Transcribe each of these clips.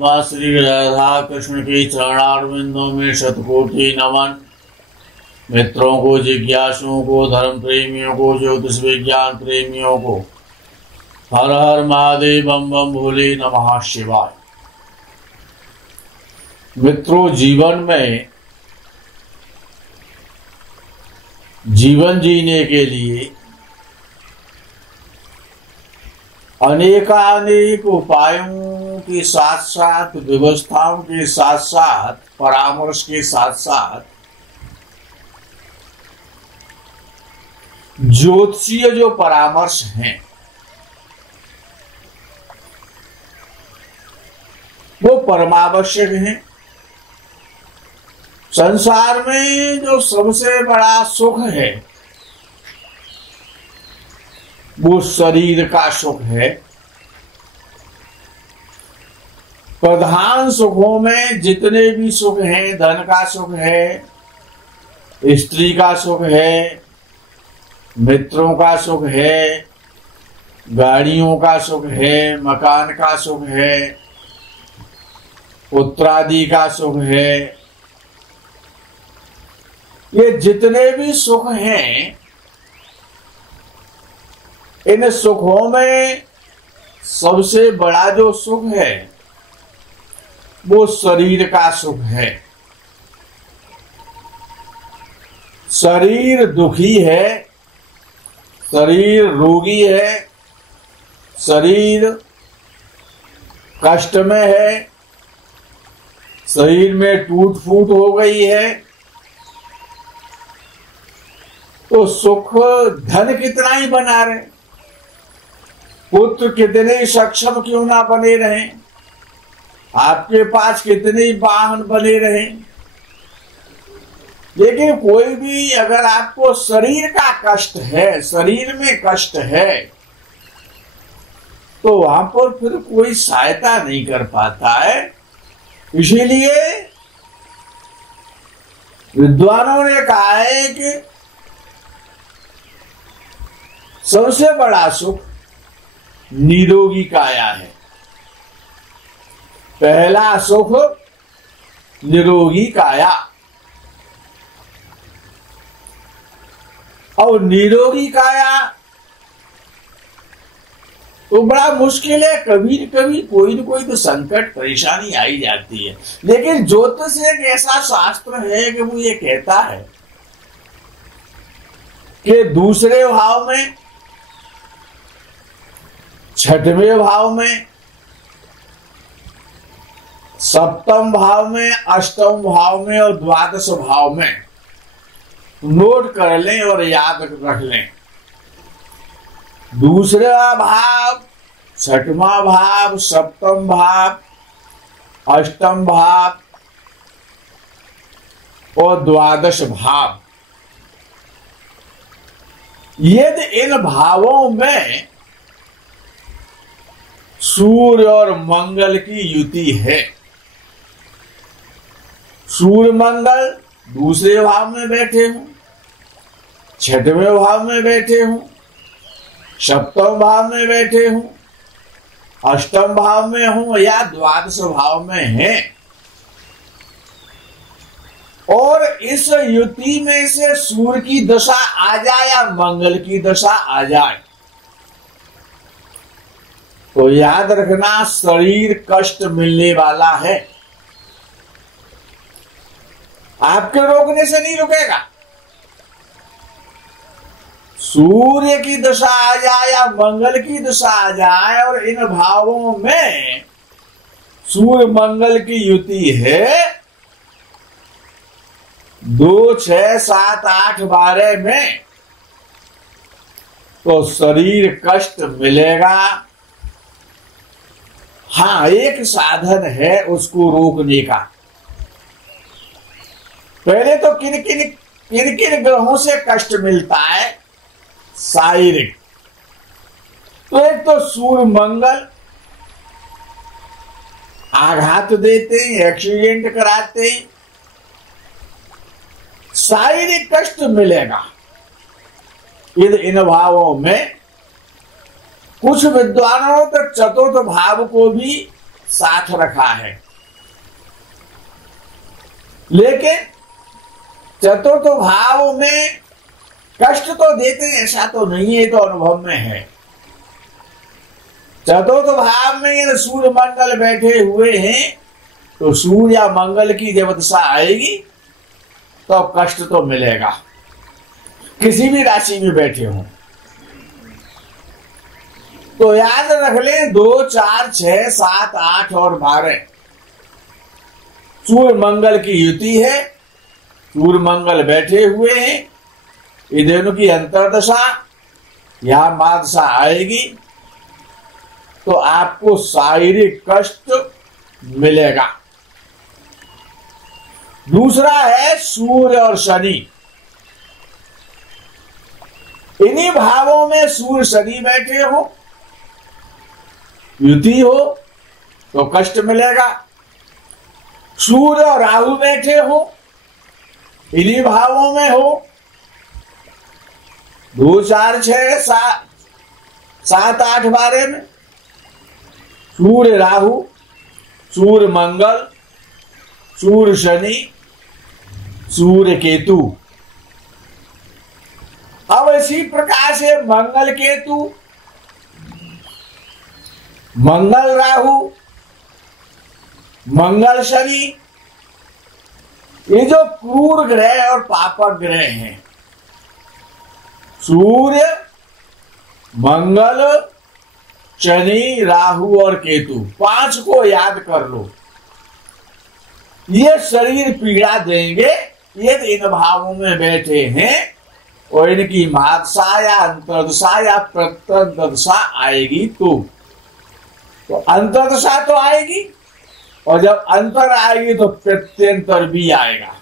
परमात्मा श्री राधा कृष्ण के चरणारविंदों में शतकोटि नमन। मित्रों को, जिज्ञासुओं को, धर्म प्रेमियों को, ज्योतिष विज्ञान प्रेमियों को हर हर महादेव, बम बम भोले, नमः शिवाय। मित्रों, जीवन जीने के लिए अनेकानेक उपायों के साथ साथ, व्यवस्थाओं के साथ साथ, परामर्श के साथ साथ ज्योतिषीय जो परामर्श हैं वो परमावश्यक हैं। संसार में जो सबसे बड़ा सुख है वो शरीर का सुख है। प्रधान सुखों में जितने भी सुख हैं, धन का सुख है, स्त्री का सुख है, मित्रों का सुख है, गाड़ियों का सुख है, मकान का सुख है, पुत्रादि का सुख है, ये जितने भी सुख हैं, इन सुखों में सबसे बड़ा जो सुख है वो शरीर का सुख है। शरीर दुखी है, शरीर रोगी है, शरीर कष्ट में है, शरीर में टूट फूट हो गई है, तो सुख धन कितना ही बना रहे, पुत्र कितने सक्षम क्यों ना बने रहें, आपके पास कितने वाहन बने रहें, लेकिन कोई भी अगर आपको शरीर का कष्ट है, शरीर में कष्ट है, तो वहां पर फिर कोई सहायता नहीं कर पाता है। इसीलिए विद्वानों ने कहा है कि सबसे बड़ा सुख निरोगी काया है। पहला सुख निरोगी काया, और निरोगी काया तो बड़ा मुश्किल है। कभी न कभी कोई न कोई तो संकट परेशानी आई जाती है, लेकिन ज्योतिष एक ऐसा शास्त्र है कि वो ये कहता है कि दूसरे भाव में, छठवें भाव में, सप्तम भाव में, अष्टम भाव में और द्वादश भाव में नोट कर लें और याद रख लें। दूसरा भाव, छठवां भाव, सप्तम भाव, अष्टम भाव और द्वादश भाव, यदि इन भावों में सूर्य और मंगल की युति है, सूर्य मंगल दूसरे भाव में बैठे हों, छठवें भाव में बैठे हों, सप्तम भाव में बैठे हों, अष्टम भाव में हों या द्वादश भाव में हैं, और इस युति में से सूर्य की दशा आ जाए या मंगल की दशा आ जाए, तो याद रखना शरीर कष्ट मिलने वाला है। आपके रोकने से नहीं रुकेगा। सूर्य की दशा आ जाए या मंगल की दशा आ जाए और इन भावों में सूर्य मंगल की युति है, 2, 6, 7, 8, 12 में, तो शरीर कष्ट मिलेगा। हाँ, एक साधन है उसको रोकने का। पहले तो किन किन ग्रहों से कष्ट मिलता है? शारीरिक। तो एक तो सूर्य मंगल आघात देते, एक्सीडेंट कराते, शारीरिक कष्ट मिलेगा। इन भावों में कुछ विद्वानों तो चतुर्थ भाव को भी साथ रखा है। लेकिन चतुर्थ भाव में कष्ट तो देते हैं ऐसा तो नहीं है, तो अनुभव में है। चतुर्थ भाव में यदि सूर्य मंगल बैठे हुए हैं तो सूर्य या मंगल की जब दशा आएगी तो कष्ट तो मिलेगा, किसी भी राशि में बैठे हों। तो याद रख लें 2, 4, 6, 7, 8 और 12 सूर्य मंगल की युति है। सूर्य मंगल बैठे हुए हैं, ये दोनों की अंतरदशा यहां मादशा आएगी तो आपको शारीरिक कष्ट मिलेगा। दूसरा है सूर्य और शनि। इन्हीं भावों में सूर्य शनि बैठे हो, युति हो तो कष्ट मिलेगा। सूर्य और राहु बैठे हो, इन्हीं भावों में हो, 2, 4, 6, 7, 8, 12 में सूर्य राहु, सूर्य मंगल, सूर्य शनि, सूर्य केतु। अब इसी प्रकार से मंगल केतु, मंगल राहु, मंगल शनि, ये जो क्रूर ग्रह और पापक ग्रह हैं, सूर्य, मंगल, शनि, राहु और केतु, 5 को याद कर लो। ये शरीर पीड़ा देंगे यदि इन भावों में बैठे हैं और इनकी मादशा या अंतरदशा या प्रत्यंतदशा आएगी तो अंतरदशा तो आएगी, और जब अंतर आएगी तो प्रत्यंतर भी आएगा।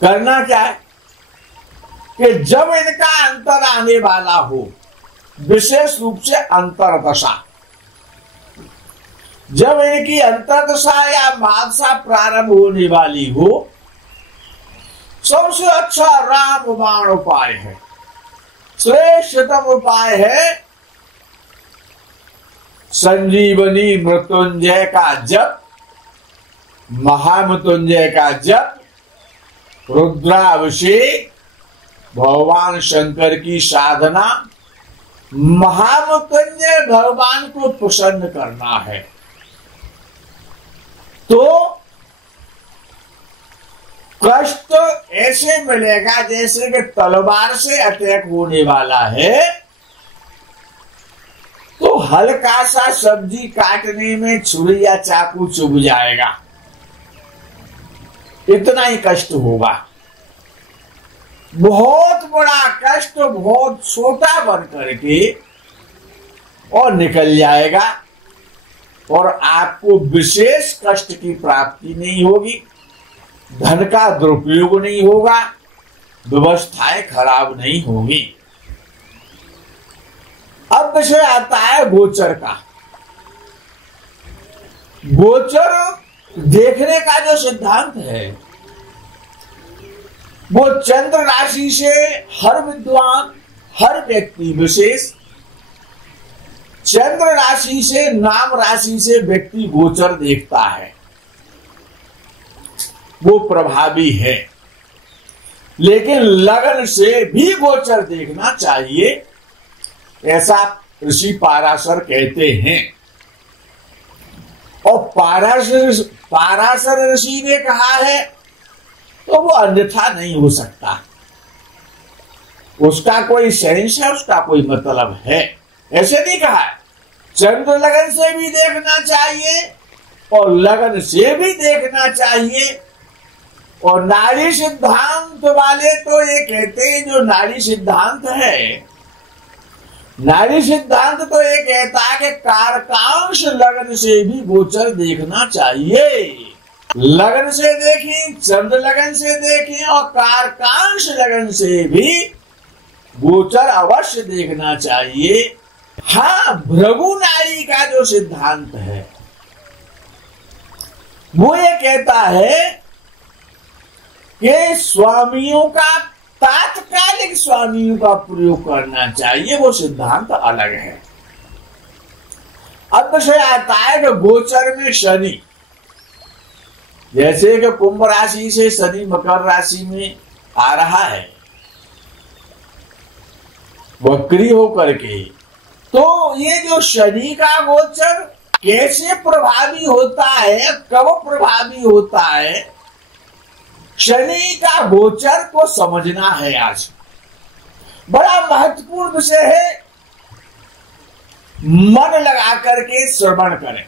करना क्या है कि जब इनका अंतर आने वाला हो, विशेष रूप से अंतरदशा, जब इनकी अंतरदशा या मादशा प्रारंभ होने वाली हो, सबसे अच्छा रामबाण उपाय है, श्रेष्ठतम उपाय है संजीवनी मृत्युंजय का जप, महामृत्युंजय का जप, रुद्राभिषेक, भगवान शंकर की साधना, महामृत्युंजय भगवान को प्रसन्न करना है। तो कष्ट ऐसे मिलेगा जैसे कि तलवार से अटैक होने वाला है, तो हल्का सा सब्जी काटने में छुरी या चाकू चुभ जाएगा, इतना ही कष्ट होगा। बहुत बड़ा कष्ट बहुत छोटा बन करके और निकल जाएगा, और आपको विशेष कष्ट की प्राप्ति नहीं होगी, धन का दुरुपयोग नहीं होगा, व्यवस्थाएं खराब नहीं होगी। अब विषय आता है गोचर का। गोचर देखने का जो सिद्धांत है वो चंद्र राशि से हर विद्वान, हर व्यक्ति विशेष चंद्र राशि से, नाम राशि से व्यक्ति गोचर देखता है, वो प्रभावी है। लेकिन लगन से भी गोचर देखना चाहिए, ऐसा ऋषि पाराशर कहते हैं। और पाराशर ऋषि ने कहा है तो वो अन्यथा नहीं हो सकता, उसका कोई सेंस है, उसका कोई मतलब है। ऐसे नहीं कहा है, चंद्र लगन से भी देखना चाहिए और लगन से भी देखना चाहिए। और नाड़ी सिद्धांत वाले तो ये कहते हैं, जो नाड़ी सिद्धांत है, नाड़ी सिद्धांत तो ये कहता है कि कारकांश लगन से भी गोचर देखना चाहिए। लगन से देखें, चंद्र लगन से देखें और कारकांश लगन से भी गोचर अवश्य देखना चाहिए। हाँ, भृगु नाड़ी का जो सिद्धांत है वो ये कहता है कि स्वामियों का, तात्कालिक स्वामियों का प्रयोग करना चाहिए, वो सिद्धांत अलग है। अब विषय आता है कि गोचर में शनि, जैसे कि कुंभ राशि से शनि मकर राशि में आ रहा है वक्री होकर के, तो ये जो शनि का गोचर कैसे प्रभावी होता है, कब प्रभावी होता है, शनि का गोचर को समझना है। आज बड़ा महत्वपूर्ण विषय है, मन लगा करके श्रवण करें।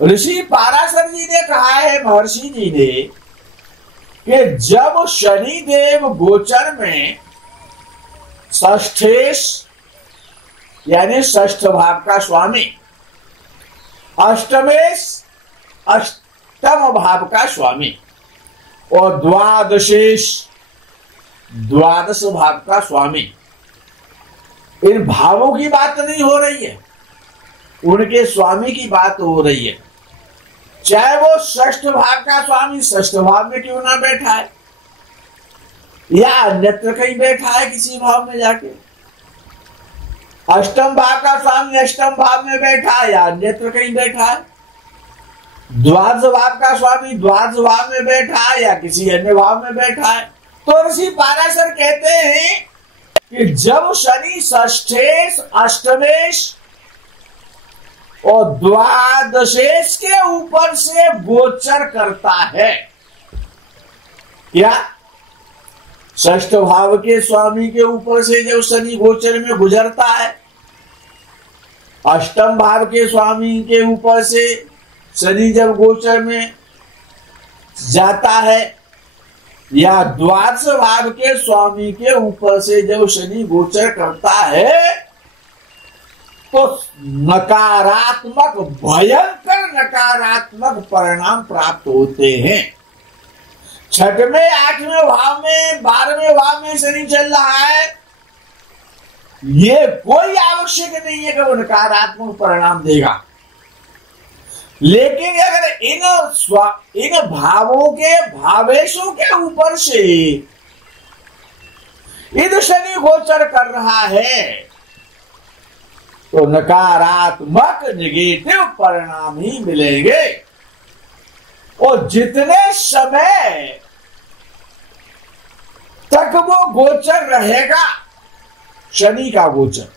ऋषि पाराशर जी ने कहा है, महर्षि जी ने, कि जब शनि देव गोचर में षष्ठेश यानी षष्ठ भाव का स्वामी, अष्टमेश अष्टम भाव का स्वामी और द्वादशेश द्वादश भाव का स्वामी, इन भावों की बात नहीं हो रही है, उनके स्वामी की बात हो रही है। चाहे वो षष्ठ भाव का स्वामी षष्ठ भाव में क्यों ना बैठा है, या अन्यत्र कहीं बैठा है किसी भाव में जाके, अष्टम भाव का स्वामी अष्टम भाव में बैठा है या अन्यत्र कहीं बैठा है, द्वादश भाव का स्वामी द्वादश भाव में बैठा है या किसी अन्य भाव में बैठा है। तो ऋषि पाराशर कहते हैं कि जब शनि षष्ठेश अष्टमेश और द्वादशेश के ऊपर से गोचर करता है, या षष्ठ भाव के स्वामी के ऊपर से जब शनि गोचर में गुजरता है, अष्टम भाव के स्वामी के ऊपर से शनि जब गोचर में जाता है, या द्वादश भाव के स्वामी के ऊपर से जब शनि गोचर करता है, तो नकारात्मक भयंकर नकारात्मक परिणाम प्राप्त होते हैं। छठवें आठवें भाव में 12वें भाव में शनि चल रहा है, ये कोई आवश्यक नहीं है कि वो नकारात्मक परिणाम देगा, लेकिन अगर इन भावों के भावेशों के ऊपर से इन शनि गोचर कर रहा है, तो नकारात्मक नेगेटिव परिणाम ही मिलेंगे। और जितने समय तक वो गोचर रहेगा शनि का गोचर,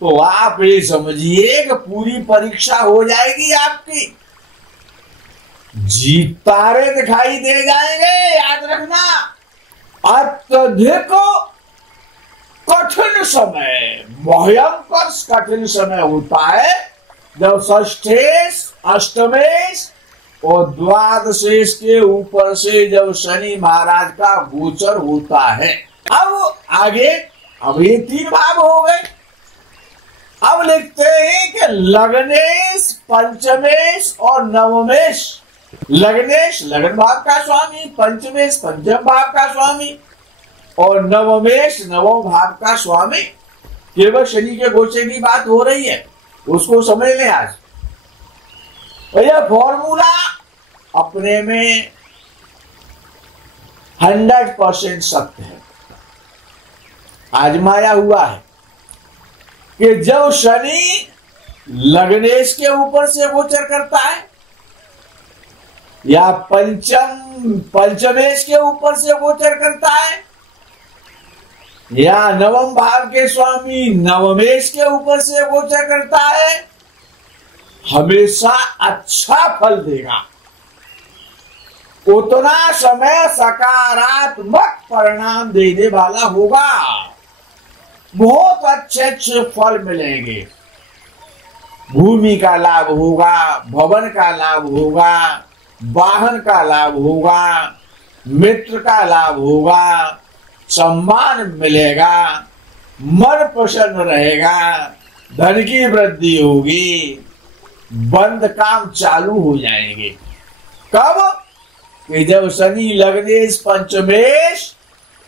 तो आप ये समझिए कि पूरी परीक्षा हो जाएगी आपकी, जीत तारे दिखाई दे जाएंगे। याद रखना, अत्यधिक कठिन समय, भयंकर कठिन समय होता है जब षष्ठेश अष्टमेश और द्वादशेश के ऊपर से जब शनि महाराज का गोचर होता है। अब आगे, अब ये 3 भाव हो गए। अब लिखते हैं कि लग्नेश पंचमेश और नवमेश। लग्नेश लगन भाव का स्वामी, पंचमेश पंचम भाव का स्वामी और नवमेश नवम भाव का स्वामी। केवल शनि के गोचर की बात हो रही है, उसको समझ लें आज। और यह फॉर्मूला अपने में 100% सत्य है, आजमाया हुआ है कि जब शनि लग्नेश के ऊपर से गोचर करता है या पंचमेश के ऊपर से गोचर करता है या नवम भाव के स्वामी नवमेश के ऊपर से गोचर करता है, हमेशा अच्छा फल देगा। उतना समय सकारात्मक परिणाम देने वाला होगा, बहुत अच्छे अच्छे फल मिलेंगे। भूमि का लाभ होगा, भवन का लाभ होगा, वाहन का लाभ होगा, मित्र का लाभ होगा, सम्मान मिलेगा, मन प्रसन्न रहेगा, धन की वृद्धि होगी, बंद काम चालू हो जाएंगे। कब? कि जब शनि लग्नेश पंचमेश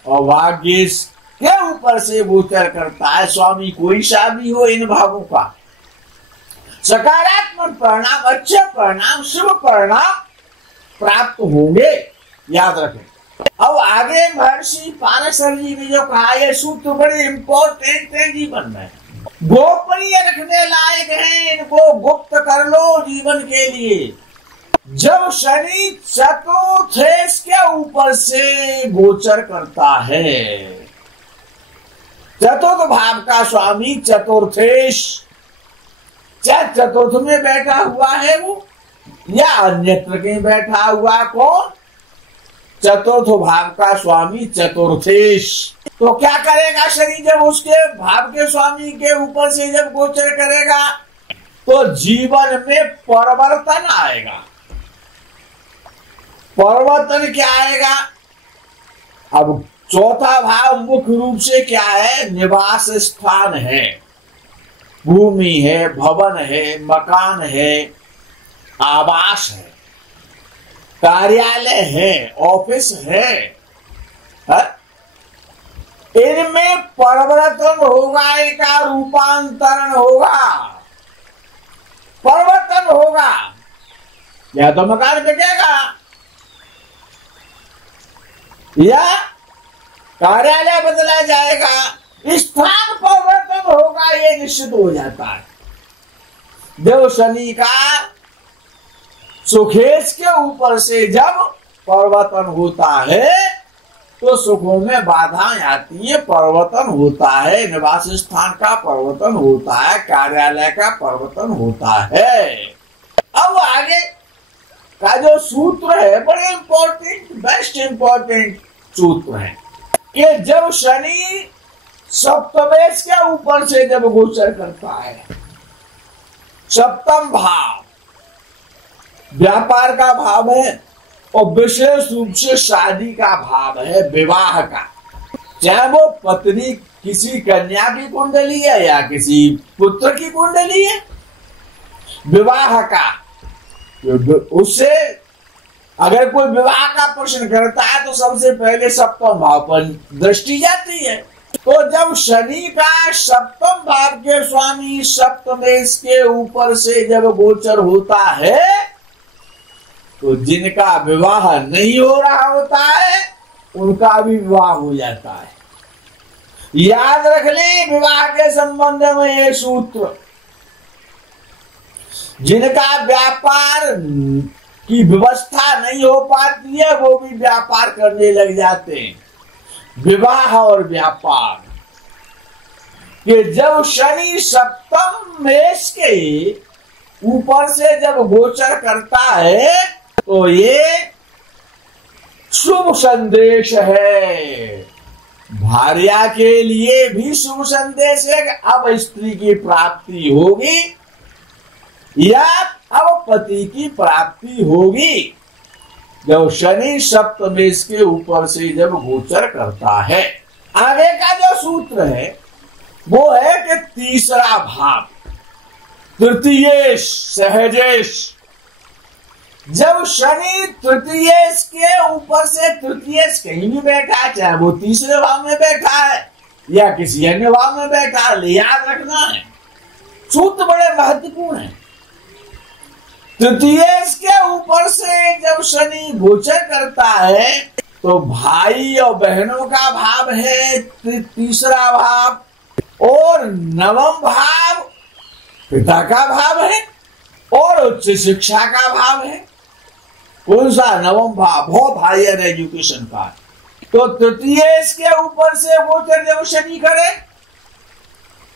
और भाग्येश के ऊपर से गोचर करता है, स्वामी कोई सा भी हो इन भावों का, सकारात्मक परिणाम, अच्छे परिणाम, शुभ परिणाम प्राप्त होंगे। याद रखें। अब आगे महर्षि पाराशर जी ने जो कहा, यह सूत्र बड़े इंपॉर्टेंट है जीवन में। गोप गोपनीय रखने लायक हैं, इनको गुप्त कर लो जीवन के लिए। जब शनि चतुर्थेश के ऊपर से गोचर करता है, चतुर्थ भाव का स्वामी चतुर्थेश, चाहे चतुर्थ में बैठा हुआ है वो या अन्यत्र कहीं बैठा हुआ, कौन? चतुर्थ भाव का स्वामी चतुर्थेश। तो क्या करेगा शनि जब उसके भाव के स्वामी के ऊपर से जब गोचर करेगा? तो जीवन में परिवर्तन आएगा। परिवर्तन क्या आएगा? अब चौथा भाव मुख्य रूप से क्या है? निवास स्थान है, भूमि है, भवन है, मकान है, आवास है, कार्यालय है, ऑफिस है, इनमें परिवर्तन होगा, इनका रूपांतरण होगा, परिवर्तन होगा। या तो मकान बिकेगा या कार्यालय बदला जाएगा, स्थान परिवर्तन होगा, ये निश्चित हो जाता है। जब शनि का सुखेश के ऊपर से जब परिवर्तन होता है तो सुखों में बाधाएं आती है, परिवर्तन होता है, निवास स्थान का परिवर्तन होता है, कार्यालय का परिवर्तन होता है। अब आगे का जो सूत्र है बड़े इंपॉर्टेंट, बेस्ट इंपॉर्टेंट सूत्र है कि जब शनि सप्तमेश के ऊपर से जब गोचर करता है, सप्तम भाव व्यापार का भाव है और विशेष रूप से शादी का भाव है, विवाह का। चाहे वो पत्नी किसी कन्या की कुंडली है या किसी पुत्र की कुंडली है, विवाह का, उससे अगर कोई विवाह का प्रश्न करता है तो सबसे पहले सप्तम भाव पर दृष्टि जाती है। तो जब शनि का सप्तम भाव के स्वामी सप्तमेश के ऊपर से जब गोचर होता है तो जिनका विवाह नहीं हो रहा होता है उनका भी विवाह हो जाता है। याद रख ले विवाह के संबंध में ये सूत्र। जिनका व्यापार की व्यवस्था नहीं हो पाती है वो भी व्यापार करने लग जाते हैं। विवाह और व्यापार कि जब शनि सप्तम मेष के ऊपर से जब गोचर करता है तो ये शुभ संदेश है। भार्या के लिए भी शुभ संदेश है कि अब स्त्री की प्राप्ति होगी या अब पति की प्राप्ति होगी जब शनि सप्तमेश के ऊपर से जब गोचर करता है। आगे का जो सूत्र है वो है कि तीसरा भाव तृतीयेश सहजेश, जब शनि तृतीयेश के ऊपर से, तृतीयेश कहीं भी बैठा है, चाहे वो तीसरे भाव में बैठा है या किसी अन्य भाव में बैठा है, याद रखना है सूत्र बड़े महत्वपूर्ण है। तृतीयेश के ऊपर से जब शनि गोचर करता है तो भाई और बहनों का भाव है तीसरा भाव, और नवम भाव पिता का भाव है और उच्च शिक्षा का भाव है। कौन सा नवम भाव? बहुत हायर एजुकेशन का। तो तृतीयेश के ऊपर से गोचर जब शनि करे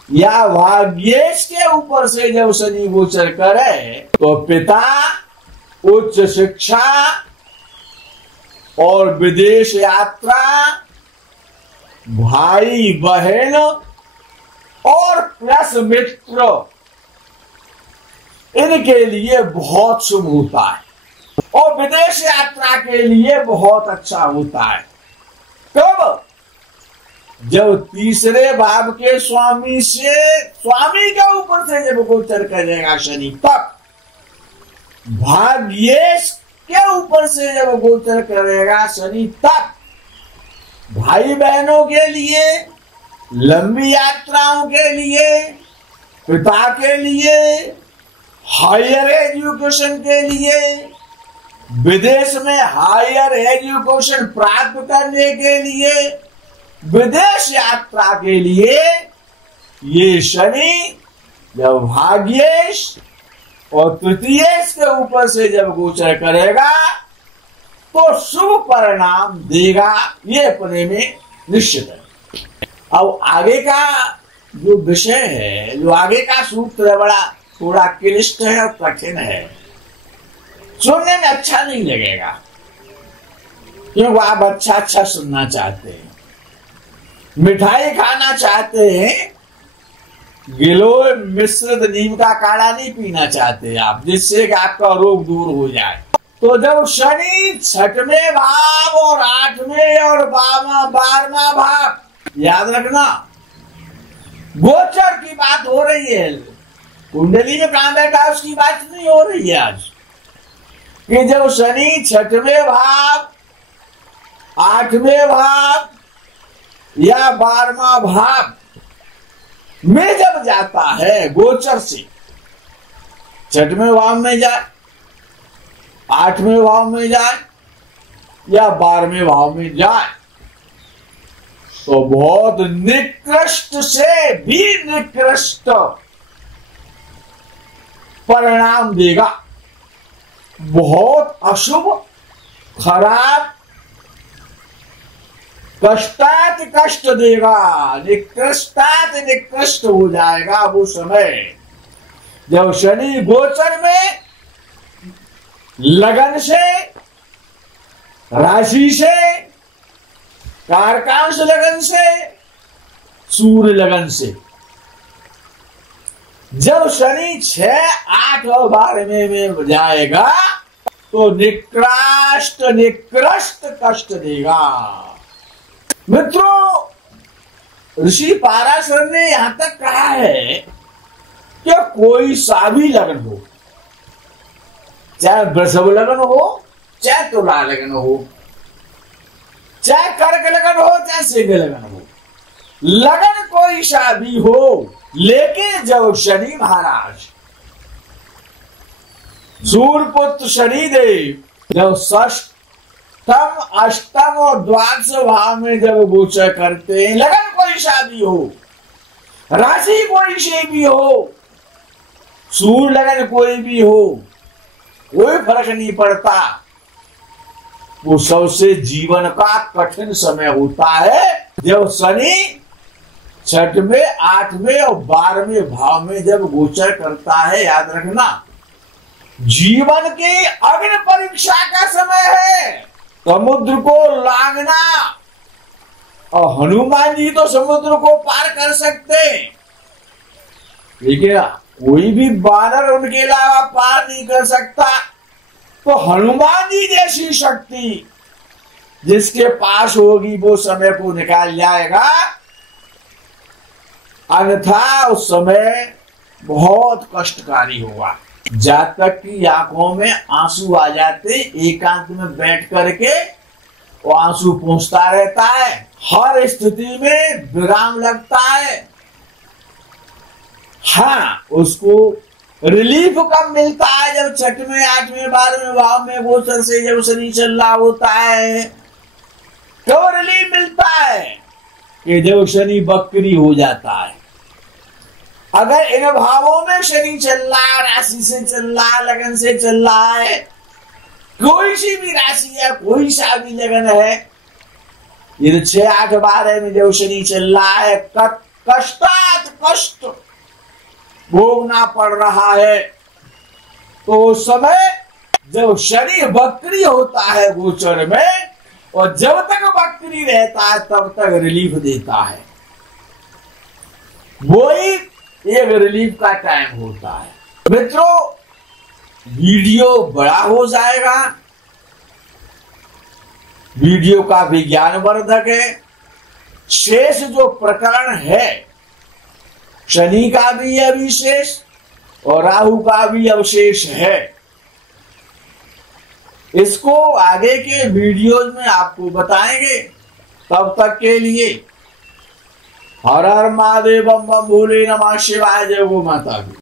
या भाग्येश के ऊपर से जब शनि गोचर करे तो पिता, उच्च शिक्षा और विदेश यात्रा, भाई बहन और प्लस मित्र, इनके लिए बहुत शुभ होता है और विदेश यात्रा के लिए बहुत अच्छा होता है। कब? जब तीसरे भाव के स्वामी से, स्वामी के ऊपर से जब गोचर करेगा शनि, तब भाग्येश के ऊपर से जब गोचर करेगा शनि, तब भाई बहनों के लिए, लंबी यात्राओं के लिए, पिता के लिए, हायर एजुकेशन के लिए, विदेश में हायर एजुकेशन प्राप्त करने के लिए, विदेश यात्रा के लिए ये शनि जब भाग्येश और तृतीयेश के ऊपर से जब गोचर करेगा तो शुभ परिणाम देगा, ये अपने में निश्चित है। अब आगे का जो विषय है, जो आगे का सूत्र है, बड़ा थोड़ा क्लिष्ट है और कठिन है, सुनने में अच्छा नहीं लगेगा, क्योंकि आप अच्छा अच्छा सुनना चाहते हैं, मिठाई खाना चाहते हैं, गिलोय मिश्रित नीम का काढ़ा नहीं पीना चाहते आप, जिससे कि आपका रोग दूर हो जाए। तो जब शनि छठवें भाव और आठवें और 12वां भाव, याद रखना गोचर की बात हो रही है, कुंडली में कहां बैठा उसकी बात नहीं हो रही है आज, कि जब शनि छठवें भाव, आठवें भाव या 12वां भाव में जब जाता है गोचर से, छठवें भाव में जाए, आठवें भाव में जाए या 12वें भाव में जाए, तो बहुत निकृष्ट से भी निकृष्ट परिणाम देगा, बहुत अशुभ, खराब, कष्टात कष्ट देगा, निकृष्टात निकृष्ट हो जाएगा वो समय जब शनि गोचर में लगन से, राशि से, कारकांश लगन से, सूर्य लगन से, जब शनि 6, 8 और 12वें में जाएगा तो निकृष्ट निकृष्ट कष्ट देगा। मित्रों, ऋषि पाराशर ने यहां तक कहा है कि कोई सा भी लगन हो, चाहे वृषभ लगन हो, चाहे तुला लगन हो, चाहे कर्क लगन हो, चाहे सिंह लगन हो, लगन कोई सा भी हो, लेकिन जब शनि महाराज सूर्यपुत्र शनिदेव जब षष्ठम, अष्टम और द्वादश भाव में जब गोचर करते हैं, लगन कोई सा भी हो, राशि कोई सी भी हो, सूर्य लगन कोई भी हो, कोई फर्क नहीं पड़ता, वो सबसे जीवन का कठिन समय होता है जब शनि छठवें, 8वें और 12वें भाव में जब गोचर करता है। याद रखना, जीवन की अग्नि परीक्षा का समय है, समुद्र को लांघना, और हनुमान जी तो समुद्र को पार कर सकते, लेकिन कोई भी बानर उनके अलावा पार नहीं कर सकता। तो हनुमान जी जैसी शक्ति जिसके पास होगी वो समय को निकाल जाएगा, अन्यथा उस समय बहुत कष्टकारी होगा। जातक की आंखों में आंसू आ जाते, एकांत में बैठ करके वो आंसू पहुंचता रहता है, हर स्थिति में विराम लगता है। हाँ, उसको रिलीफ कब मिलता है? जब छठवें, 8वें, 12वें भाव में गोचर से जब शनि चल रहा होता है, कब रिलीफ मिलता है? कि जब शनि बकरी हो जाता है। अगर इन भावों में शनि चल रहा है, राशि से चल रहा है, लगन से चल रहा है, कोई सी भी राशि है, कोई सा भी लगन है, ये 6, 8, 12 में जब शनि चल रहा है, कष्टात कष्ट भोगना पड़ रहा है, तो उस समय जब शनि बकरी होता है गोचर में, और जब तक बकरी रहता है तब तक रिलीफ देता है, वही एक रिलीफ का टाइम होता है। मित्रों, वीडियो बड़ा हो जाएगा, वीडियो का विज्ञानवर्धक है, शेष जो प्रकरण है, शनि का भी अविशेष और राहु का भी अवशेष है, इसको आगे के वीडियोज में आपको बताएंगे। तब तक के लिए हर हर महादेव, बम बम भोले, नमः शिवाय, जय गो माता की।